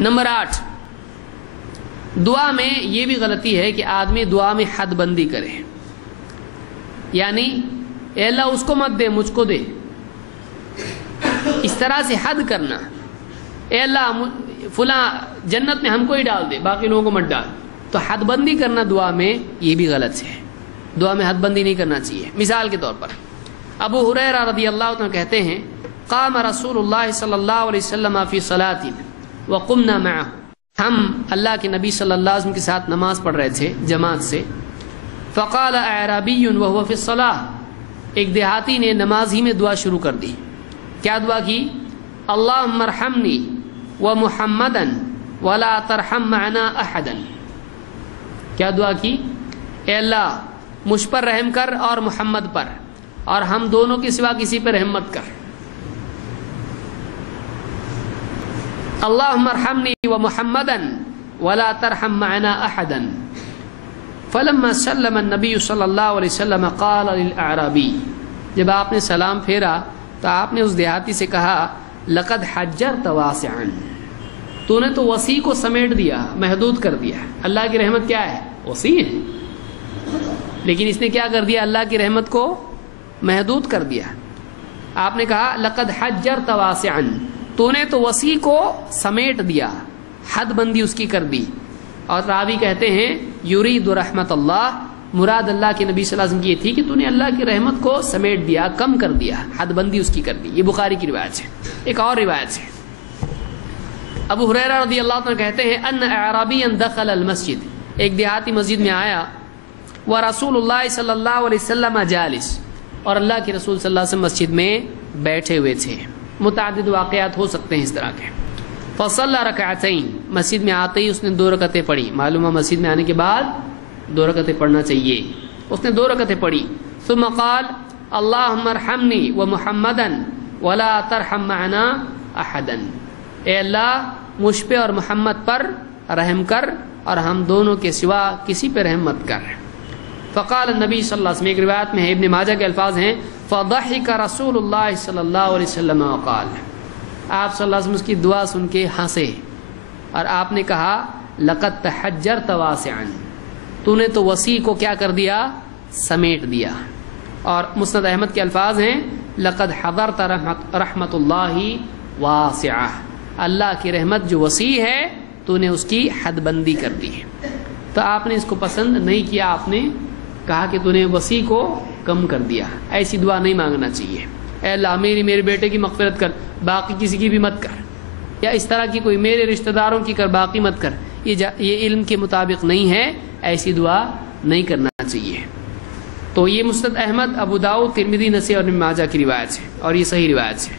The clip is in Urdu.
نمبر 8، دعا میں یہ بھی غلطی ہے کہ آدمی دعا میں حد بندی کرے، یعنی اے اللہ اس کو مت دے مجھ کو دے، اس طرح سے حد کرنا، اے اللہ فلاں جنت میں ہم کو ہی ڈال دے باقی لوگوں کو مت ڈال، تو حد بندی کرنا دعا میں یہ بھی غلط ہے، دعا میں حد بندی نہیں کرنا چاہیے۔ مثال کے طور پر ابو ہریرہ رضی اللہ عنہ کہتے ہیں قام رسول اللہ صلی اللہ علیہ وسلم فی صلاۃ وقمنا معه، ہم اللہ کے نبی صلی اللہ علیہ وسلم کے ساتھ نماز پڑھ رہے تھے جماعت سے، فقال اعرابی وهو فی الصلاۃ، ایک دیہاتی نے نماز ہی میں دعا شروع کر دی، کیا دعا کی؟ اللہم ارحمنی ومحمدا ولا ترحم معنا احدا، کیا دعا کی؟ اے اللہ مجھ پر رحم کر اور محمد پر، اور ہم دونوں کے سوا کسی پر رحم مت کر۔ اللہم ارحمنی ومحمدا ولا ترحم معنا احدا، فلما سلم النبی صلی اللہ علیہ وسلم قال للاعرابی، جب آپ نے سلام پھیرا تو آپ نے اس دیہاتی سے کہا لقد حجرت واسعا، تو نے تو وسیع کو سمیٹ دیا، محدود کر دیا۔ اللہ کی رحمت کیا ہے؟ وسیع ہے، لیکن اس نے کیا کر دیا؟ اللہ کی رحمت کو محدود کر دیا۔ آپ نے کہا لقد حجرت واسعا، تو نے تو وسیع کو سمیٹ دیا، حد بندی اس کی کر دی۔ اور راوی کہتے ہیں یرید رحمت اللہ، مراد اللہ کے نبی صلی اللہ علیہ وسلم کی یہ تھی کہ تو نے اللہ کی رحمت کو سمیٹ دیا، کم کر دیا، حد بندی اس کی کر دی۔ یہ بخاری کی روایت ہے۔ ایک اور روایت ہے، ابو ہریرہ رضی اللہ عنہ کہتے ہیں ان اعرابیا دخل المسجد، ایک دیہاتی مسجد میں آیا، ورسول اللہ صلی اللہ علیہ وسلم جالس، اور اللہ کے رسول صلی اللہ علیہ وسلم مسجد میں بیٹھے ہوئے تھے۔ متعدد واقعات ہو سکتے ہیں اس طرح کے۔ فصلی رکعتین، مسجد میں آتے ہی اس نے 2 رکعتیں پڑھی، معلوم ہے مسجد میں آنے کے بعد 2 رکعتیں پڑھنا چاہیے، اس نے 2 رکعتیں پڑھی۔ ثم قال اللہم ارحمنی ومحمدا ولا ترحم معنا احدا، اے اللہ مجھ پہ اور محمد پر رحم کر اور ہم دونوں کے سوا کسی پہ رحم مت کر۔ فقال النبی صلی اللہ علیہ وسلم، ایک روایت میں ہے ابن ماجہ کے الفاظ ہیں فضحک رسول اللہ صلی اللہ علیہ وسلم وقال، آپ صلی اللہ علیہ وسلم اس کی دعا سن کے ہنسے اور آپ نے کہا لقد تحجرت واسعا، تو نے تو وسیع کو کیا کر دیا؟ سمیٹ دیا۔ اور مسند احمد کے الفاظ ہیں لقد حضرت رحمت اللہ واسعہ، اللہ کی رحمت جو وسیع ہے تو نے اس کی حد بندی کر دی۔ تو آپ نے اس کو پسند نہیں کیا، آپ نے کہا کہ تو نے وسیع کو کم کر دیا۔ ایسی دعا نہیں مانگنا چاہیے، اے اللہ میرے بیٹے کی مغفرت کر، باقی کسی کی بھی مت کر، یا اس طرح کی کوئی میرے رشتہ داروں کی کر، باقی مت کر، یہ علم کے مطابق نہیں ہے، ایسی دعا نہیں کرنا چاہیے۔ تو یہ مسند احمد، ابو داؤد، ترمذی، نسائی اور ابن ماجہ کی روایت ہے، اور یہ صحیح روایت ہے۔